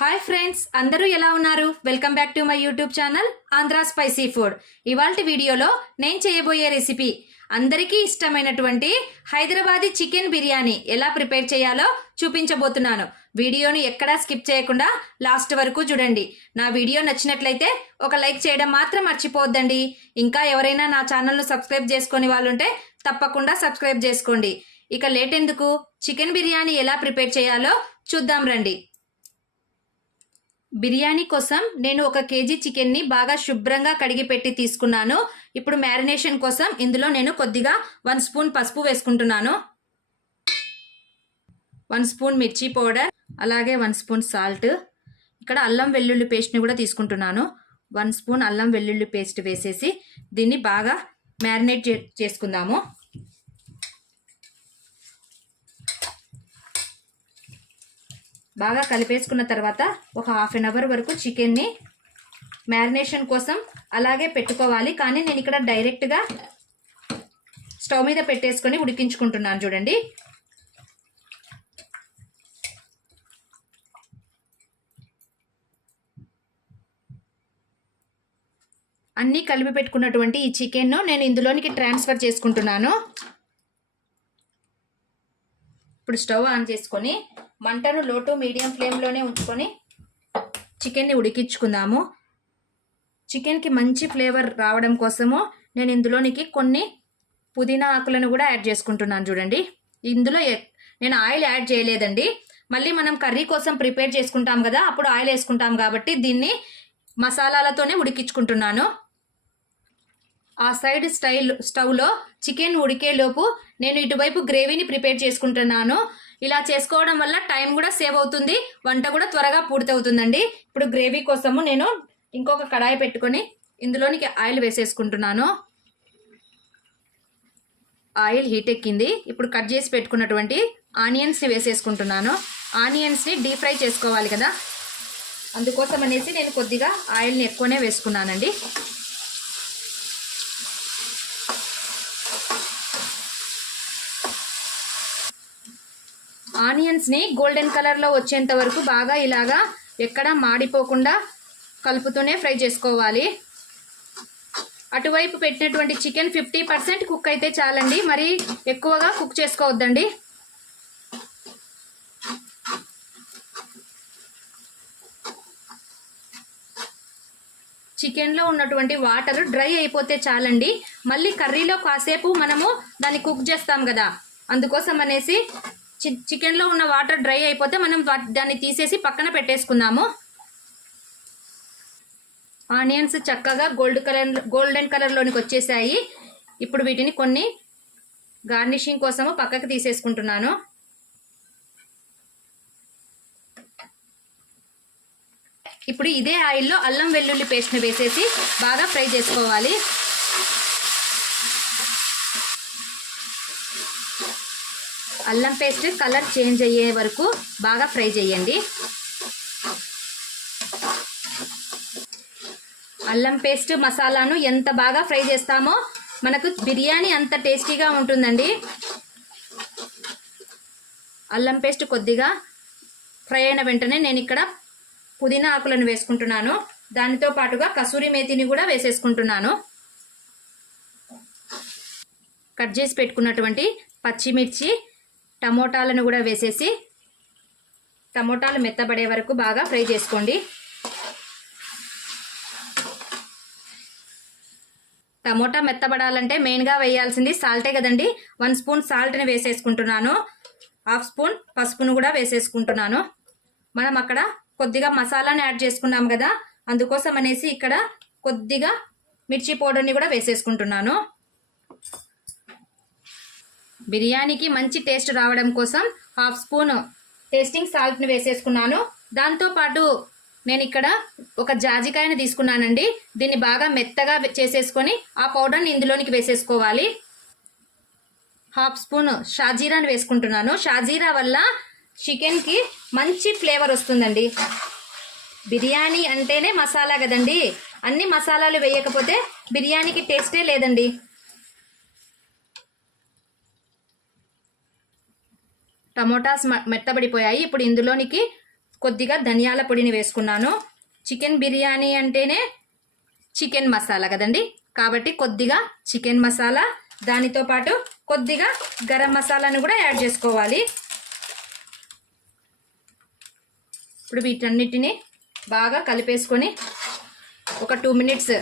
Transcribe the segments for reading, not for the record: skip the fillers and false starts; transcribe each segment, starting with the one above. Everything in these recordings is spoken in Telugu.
హాయ్ ఫ్రెండ్స్, అందరూ ఎలా ఉన్నారు? Welcome back to my YouTube channel Andhra spicy food. ఇవాల్టి వీడియోలో నేను చేయబోయే రెసిపీ అందరికీ ఇష్టమైనటువంటి హైదరాబాదీ చికెన్ బిర్యానీ ఎలా ప్రిపేర్ చేయాలో చూపించబోతున్నాను. వీడియోని ఎక్కడా స్కిప్ చేయకుండా లాస్ట్ వరకు చూడండి. నా వీడియో నచ్చినట్లయితే ఒక లైక్ చేయడం మాత్రం మర్చిపోవద్దండి. ఇంకా ఎవరైనా నా ఛానల్ను సబ్స్క్రైబ్ చేసుకొని వాళ్ళు ఉంటే తప్పకుండా సబ్స్క్రైబ్ చేసుకోండి. ఇక లేట్ ఎందుకు, చికెన్ బిర్యానీ ఎలా ప్రిపేర్ చేయాలో చూద్దాం రండి. బిర్యానీ కోసం నేను 1 కేజీ చికెన్ని బాగా శుభ్రంగా కడిగి పెట్టి తీసుకున్నాను. ఇప్పుడు మ్యారినేషన్ కోసం ఇందులో నేను కొద్దిగా 1 స్పూన్ పసుపు వేసుకుంటున్నాను, 1 స్పూన్ మిర్చి పౌడర్, అలాగే 1 స్పూన్ సాల్ట్. ఇక్కడ అల్లం వెల్లుల్లి పేస్ట్ని కూడా తీసుకుంటున్నాను. 1 స్పూన్ అల్లం వెల్లుల్లి పేస్ట్ వేసేసి దీన్ని బాగా మ్యారినేట్ చేసుకుందాము. బాగా కలిపేసుకున్న తర్వాత ఒక హాఫ్ అన్ అవర్ వరకు చికెన్ని మ్యారినేషన్ కోసం అలాగే పెట్టుకోవాలి. కానీ నేను ఇక్కడ డైరెక్ట్గా స్టవ్ మీద పెట్టేసుకొని ఉడికించుకుంటున్నాను. చూడండి, అన్నీ కలిపి పెట్టుకున్నటువంటి ఈ చికెన్ను నేను ఇందులోనికి ట్రాన్స్ఫర్ చేసుకుంటున్నాను. ఇప్పుడు స్టవ్ ఆన్ చేసుకొని మంటను లో టు మీడియం ఫ్లేమ్లోనే ఉంచుకొని చికెన్ని ఉడికించుకుందాము. చికెన్కి మంచి ఫ్లేవర్ రావడం కోసము నేను ఇందులోనికి కొన్ని పుదీనా ఆకులను కూడా యాడ్ చేసుకుంటున్నాను. చూడండి, ఇందులో నేను ఆయిల్ యాడ్ చేయలేదండి. మళ్ళీ మనం కర్రీ కోసం ప్రిపేర్ చేసుకుంటాం కదా, అప్పుడు ఆయిల్ వేసుకుంటాం కాబట్టి దీన్ని మసాలాలతోనే ఉడికించుకుంటున్నాను. ఆ సైడ్ స్టవ్లో చికెన్ ఉడికేలోపు నేను ఇటువైపు గ్రేవీని ప్రిపేర్ చేసుకుంటున్నాను. ఇలా చేసుకోవడం వల్ల టైం కూడా సేవ్ అవుతుంది, వంట కూడా త్వరగా పూర్తవుతుందండి. ఇప్పుడు గ్రేవీ కోసము నేను ఇంకొక కడాయి పెట్టుకొని ఇందులోనికి ఆయిల్ వేసేసుకుంటున్నాను. ఆయిల్ హీట్ ఎక్కింది. ఇప్పుడు కట్ చేసి పెట్టుకున్నటువంటి ఆనియన్స్ని వేసేసుకుంటున్నాను. ఆనియన్స్ని డీప్ ఫ్రై చేసుకోవాలి కదా, అందుకోసం అనేసి నేను కొద్దిగా ఆయిల్ని ఎక్కువనే వేసుకున్నానండి. ఆనియన్స్ని గోల్డెన్ కలర్లో వచ్చేంత వరకు బాగా ఇలాగా ఎక్కడా మాడిపోకుండా కలుపుతూనే ఫ్రై చేసుకోవాలి. అటువైపు పెట్టినటువంటి చికెన్ 50% కుక్ అయితే చాలండి, మరి ఎక్కువగా కుక్ చేసుకోవద్దండి. చికెన్లో ఉన్నటువంటి వాటర్ డ్రై అయిపోతే చాలండి. మళ్ళీ కర్రీలో కాసేపు మనము దాన్ని కుక్ చేస్తాం కదా, అందుకోసం అనేసి చికెన్లో ఉన్న వాటర్ డ్రై అయిపోతే మనం దాన్ని తీసేసి పక్కన పెట్టేసుకుందాము. ఆనియన్స్ చక్కగా గోల్డెన్ కలర్లోనికి వచ్చేసాయి. ఇప్పుడు వీటిని కొన్ని గార్నిషింగ్ కోసము పక్కకు తీసేసుకుంటున్నాను. ఇప్పుడు ఇదే ఆయిల్లో అల్లం వెల్లుల్లి పేస్ట్ని వేసేసి బాగా ఫ్రై చేసుకోవాలి. అల్లం పేస్ట్ కలర్ చేంజ్ అయ్యే వరకు బాగా ఫ్రై చేయండి. అల్లం పేస్ట్ మసాలాను ఎంత బాగా ఫ్రై చేస్తామో మనకు బిర్యానీ అంత టేస్టీగా ఉంటుందండి. అల్లం పేస్ట్ కొద్దిగా ఫ్రై అయిన వెంటనే నేను ఇక్కడ పుదీనా ఆకులను వేసుకుంటున్నాను. దానితో పాటుగా కసూరి మేతిని కూడా వేసేసుకుంటున్నాను. కట్ చేసి పెట్టుకున్నటువంటి పచ్చిమిర్చి, టమోటాలను కూడా వేసేసి టమోటాలు మెత్తబడే వరకు బాగా ఫ్రై చేసుకోండి. టమోటా మెత్తబడాలంటే మెయిన్గా వేయాల్సింది సాల్టే కదండి. 1 స్పూన్ సాల్ట్ని వేసేసుకుంటున్నాను. 1/2 స్పూన్ పసుపును కూడా వేసేసుకుంటున్నాను. మనం అక్కడ కొద్దిగా మసాలాని యాడ్ చేసుకున్నాం కదా, అందుకోసం అనేసి ఇక్కడ కొద్దిగా మిర్చి పౌడర్ని కూడా వేసేసుకుంటున్నాను. బిర్యానీకి మంచి టేస్ట్ రావడం కోసం 1/2 స్పూన్ టేస్టింగ్ సాల్ట్ని వేసేసుకున్నాను. దాంతోపాటు నేను ఇక్కడ ఒక జాజికాయని తీసుకున్నానండి. దీన్ని బాగా మెత్తగా చేసేసుకొని ఆ పౌడర్ని ఇందులోనికి వేసేసుకోవాలి. 1/2 స్పూన్ షాజీరాని వేసుకుంటున్నాను. షాజీరా వల్ల చికెన్కి మంచి ఫ్లేవర్ వస్తుందండి. బిర్యానీ అంటేనే మసాలా కదండి, అన్ని మసాలాలు వేయకపోతే బిర్యానీకి టేస్టే లేదండి. టమోటాస్ మెత్తబడిపోయాయి. ఇప్పుడు ఇందులోనికి కొద్దిగా ధనియాల పొడిని వేసుకున్నాను. చికెన్ బిర్యానీ అంటేనే చికెన్ మసాలా కదండి, కాబట్టి కొద్దిగా చికెన్ మసాలా, దానితో పాటు కొద్దిగా గరం మసాలాను కూడా యాడ్ చేసుకోవాలి. ఇప్పుడు వీటన్నిటిని బాగా కలిపేసుకొని ఒక 2 మినిట్స్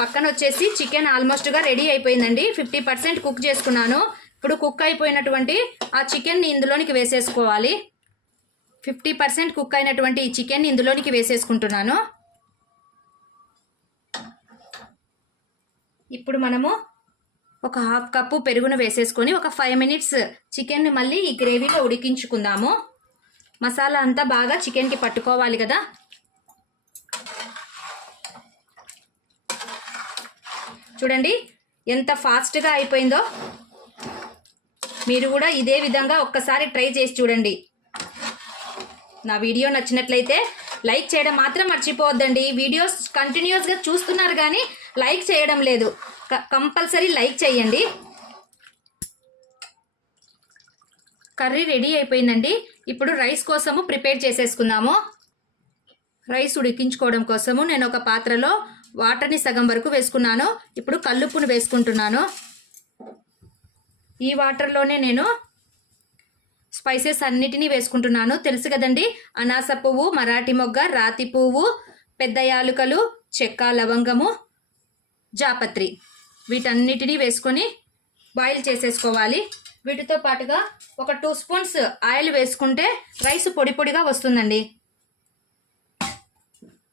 పక్కన వచ్చేసి చికెన్ ఆల్మోస్ట్గా రెడీ అయిపోయిందండి. 50% కుక్ చేసుకున్నాను. ఇప్పుడు కుక్ అయిపోయినటువంటి ఆ చికెన్ని ఇందులోనికి వేసేసుకోవాలి. 50% కుక్ అయినటువంటి ఈ చికెన్ ఇందులోనికి వేసేసుకుంటున్నాను. ఇప్పుడు మనము ఒక 1/2 కప్పు పెరుగును వేసేసుకొని ఒక 5 మినిట్స్ చికెన్ని మళ్ళీ ఈ గ్రేవీలో ఉడికించుకుందాము. మసాలా అంతా బాగా చికెన్కి పట్టుకోవాలి కదా. చూడండి ఎంత ఫాస్ట్గా అయిపోయిందో. మీరు కూడా ఇదే విధంగా ఒక్కసారి ట్రై చేసి చూడండి. నా వీడియో నచ్చినట్లయితే లైక్ చేయడం మాత్రం మర్చిపోవద్దండి. వీడియోస్ కంటిన్యూస్గా చూస్తున్నారు కానీ లైక్ చేయడం లేదు. కంపల్సరీ లైక్ చేయండి. కర్రీ రెడీ అయిపోయిందండి. ఇప్పుడు రైస్ కోసము ప్రిపేర్ చేసేసుకుందాము. రైస్ ఉడికించుకోవడం కోసము నేను ఒక పాత్రలో వాటర్ని సగం వరకు వేసుకున్నాను. ఇప్పుడు కల్లుప్పును వేసుకుంటున్నాను. ఈ వాటర్లోనే నేను స్పైసెస్ అన్నిటినీ వేసుకుంటున్నాను. తెలుసు కదండి, అనాస పువ్వు, మరాఠీ మొగ్గ, రాతి పువ్వు, పెద్ద యాలుకలు, చెక్క, లవంగము, జాపత్రి, వీటన్నిటినీ వేసుకొని బాయిల్ చేసేసుకోవాలి. వీటితో పాటుగా ఒక 2 స్పూన్స్ ఆయిల్ వేసుకుంటే రైస్ పొడి పొడిగా వస్తుందండి.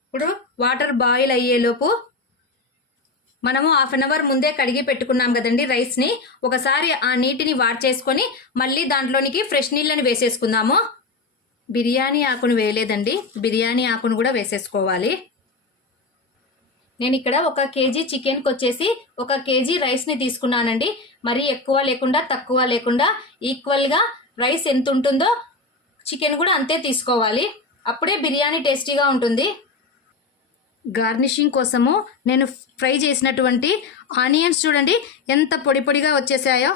ఇప్పుడు వాటర్ బాయిల్ అయ్యేలోపు మనము 1/2 అవర్ ముందే కడిగి పెట్టుకున్నాం కదండి రైస్ని. ఒకసారి ఆ నీటిని వాడ్చేసుకొని మళ్ళీ దాంట్లోనికి ఫ్రెష్ నీళ్ళని వేసేసుకుందాము. బిర్యానీ ఆకును వేయలేదండి, బిర్యానీ ఆకును కూడా వేసేసుకోవాలి. నేను ఇక్కడ 1 కేజీ చికెన్కి వచ్చేసి 1 కేజీ రైస్ని తీసుకున్నానండి. మరీ ఎక్కువ లేకుండా తక్కువ లేకుండా ఈక్వల్గా రైస్ ఎంత ఉంటుందో చికెన్ కూడా అంతే తీసుకోవాలి. అప్పుడే బిర్యానీ టేస్టీగా ఉంటుంది. గార్నిషింగ్ కోసము నేను ఫ్రై చేసినటువంటి ఆనియన్స్ చూడండి ఎంత పొడి పొడిగా వచ్చేసాయో.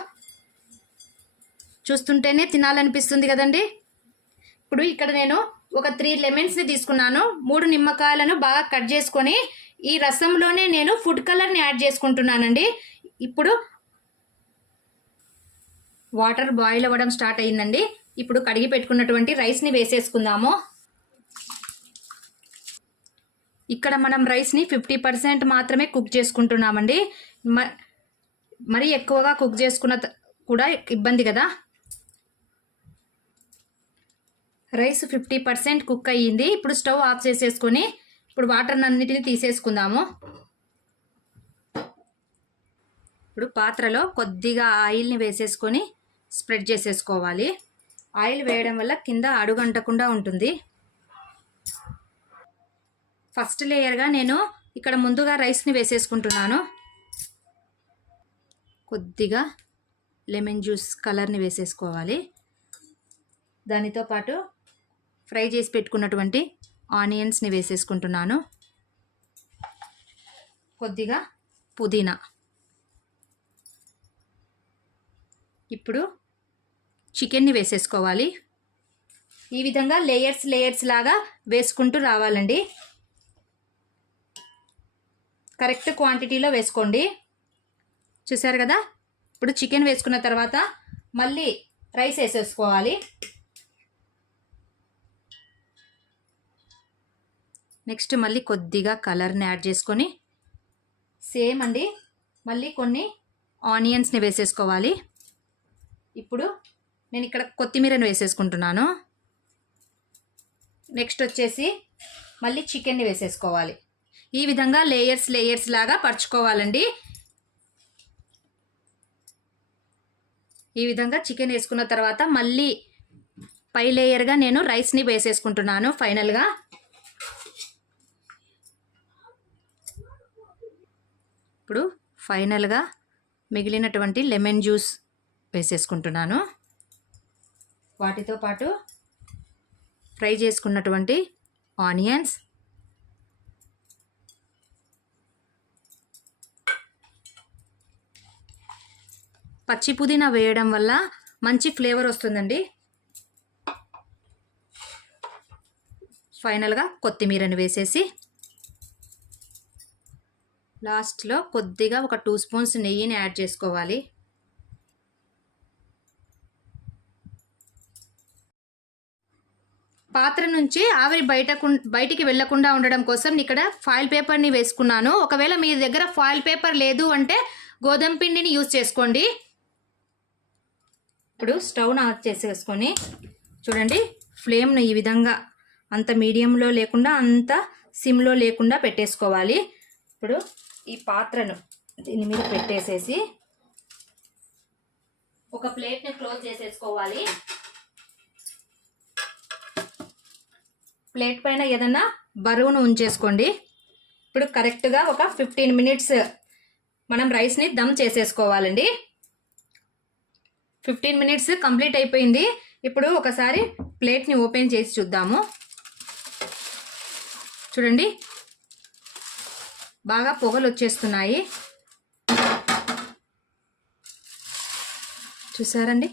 చూస్తుంటేనే తినాలనిపిస్తుంది కదండి. ఇప్పుడు ఇక్కడ నేను ఒక 3 లెమన్స్ని తీసుకున్నాను. 3 నిమ్మకాయలను బాగా కట్ చేసుకొని ఈ రసంలోనే నేను ఫుడ్ కలర్ని యాడ్ చేసుకుంటున్నానండి. ఇప్పుడు వాటర్ బాయిల్ అవ్వడం స్టార్ట్ అయ్యిందండి. ఇప్పుడు కడిగి పెట్టుకున్నటువంటి రైస్ని వేసేసుకుందాము. ఇక్కడ మనం రైస్ని 50% మాత్రమే కుక్ చేసుకుంటున్నామండి. మరీ ఎక్కువగా కుక్ చేసుకున్న కూడా ఇబ్బంది కదా. రైస్ 50% కుక్ అయ్యింది. ఇప్పుడు స్టవ్ ఆఫ్ చేసేసుకొని ఇప్పుడు వాటర్ అన్నిటిని తీసేసుకుందాము. ఇప్పుడు పాత్రలో కొద్దిగా ఆయిల్ని వేసేసుకొని స్ప్రెడ్ చేసేసుకోవాలి. ఆయిల్ వేయడం వల్ల కింద అడుగంటకుండా ఉంటుంది. ఫస్ట్ లేయర్గా నేను ఇక్కడ ముందుగా రైస్ని వేసేసుకుంటున్నాను. కొద్దిగా లెమన్ జ్యూస్ కలర్ని వేసేసుకోవాలి. దానితో పాటు ఫ్రై చేసి పెట్టుకున్నటువంటి ఆనియన్స్ని వేసేసుకుంటున్నాను. కొద్దిగా పుదీనా. ఇప్పుడు చికెన్ని వేసేసుకోవాలి. ఈ విధంగా లేయర్స్ లాగా వేసుకుంటూ రావాలండి. కరెక్ట్ క్వాంటిటీలో వేసుకోండి. చూసారు కదా. ఇప్పుడు చికెన్ వేసుకున్న తర్వాత మళ్ళీ రైస్ వేసేసుకోవాలి. నెక్స్ట్ మళ్ళీ కొద్దిగా కలర్ని యాడ్ చేసుకొని సేమ్ అండి మళ్ళీ కొన్ని ఆనియన్స్ని వేసేసుకోవాలి. ఇప్పుడు నేను ఇక్కడ కొత్తిమీరని వేసేసుకుంటున్నాను. నెక్స్ట్ వచ్చేసి మళ్ళీ చికెన్ని వేసేసుకోవాలి. ఈ విధంగా లేయర్స్ లాగా పరుచుకోవాలండి. ఈ విధంగా చికెన్ వేసుకున్న తర్వాత మళ్ళీ పై లేయర్గా నేను రైస్ని వేసేసుకుంటున్నాను. ఫైనల్గా ఇప్పుడు ఫైనల్గా మిగిలినటువంటి లెమన్ జ్యూస్ వేసేసుకుంటున్నాను. వాటితో పాటు ఫ్రై చేసుకున్నటువంటి ఆనియన్స్, పచ్చి పుదీనా వేయడం వల్ల మంచి ఫ్లేవర్ వస్తుందండి. ఫైనల్గా కొత్తిమీరని వేసేసి లాస్ట్లో కొద్దిగా ఒక 2 స్పూన్స్ నెయ్యిని యాడ్ చేసుకోవాలి. పాత్ర నుంచి ఆవిరి బయటికి వెళ్లకుండా ఉండడం కోసం ఇక్కడ ఫాయిల్ పేపర్ని వేసుకున్నాను. ఒకవేళ మీ దగ్గర ఫాయిల్ పేపర్ లేదు అంటే గోధుమ పిండిని యూజ్ చేసుకోండి. ఇప్పుడు స్టవ్ను ఆఫ్ చేసేసుకొని చూడండి, ఫ్లేమ్ను ఈ విధంగా అంత మీడియంలో లేకుండా అంత సిమ్లో లేకుండా పెట్టేసుకోవాలి. ఇప్పుడు ఈ పాత్రను దీని మీద పెట్టేసేసి ఒక ప్లేట్ని క్లోజ్ చేసేసుకోవాలి. ప్లేట్ పైన ఏదన్నా బరువును ఉంచేసుకోండి. ఇప్పుడు కరెక్ట్గా ఒక 15 మినిట్స్ మనం రైస్ని దమ్ చేసేసుకోవాలండి. 15 మినిట్స్ కంప్లీట్ అయిపోయింది. ఇప్పుడు ఒకసారి ప్లేట్ని ఓపెన్ చేసి చూద్దాము. చూడండి, బాగా పొగలు వచ్చేస్తున్నాయి. చూసారండి,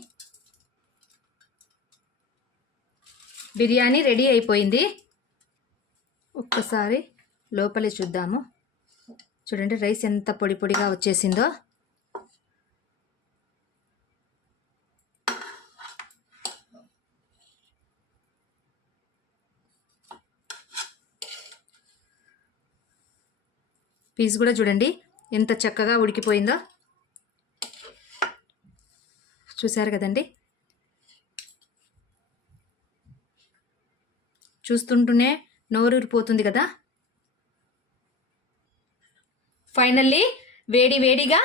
బిర్యానీ రెడీ అయిపోయింది. ఒక్కసారి లోపలి చూద్దాము. చూడండి, రైస్ ఎంత పొడి పొడిగా వచ్చేసిందో. పీస్ కూడా చూడండి ఎంత చక్కగా ఉడికిపోయిందో. చూసారు కదండి, చూస్తుంటూనే నోరూరిపోతుంది కదా. ఫైనల్లీ వేడి వేడిగా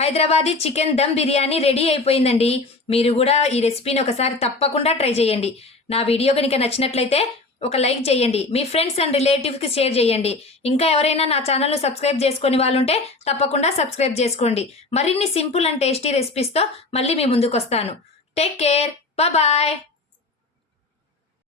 హైదరాబాదీ చికెన్ దమ్ బిర్యానీ రెడీ అయిపోయిందండి. మీరు కూడా ఈ రెసిపీని ఒకసారి తప్పకుండా ట్రై చేయండి. నా వీడియో కనుక నచ్చినట్లయితే ఒక లైక్ చేయండి, మీ ఫ్రెండ్స్ అండ్ రిలేటివ్స్కి షేర్ చేయండి. ఇంకా ఎవరైనా నా ఛానల్ను సబ్స్క్రైబ్ చేసుకుని వాళ్ళు ఉంటే తప్పకుండా సబ్స్క్రైబ్ చేసుకోండి. మరిన్ని సింపుల్ అండ్ టేస్టీ రెసిపీస్తో మళ్ళీ మీ ముందుకు వస్తాను. Take care, bye.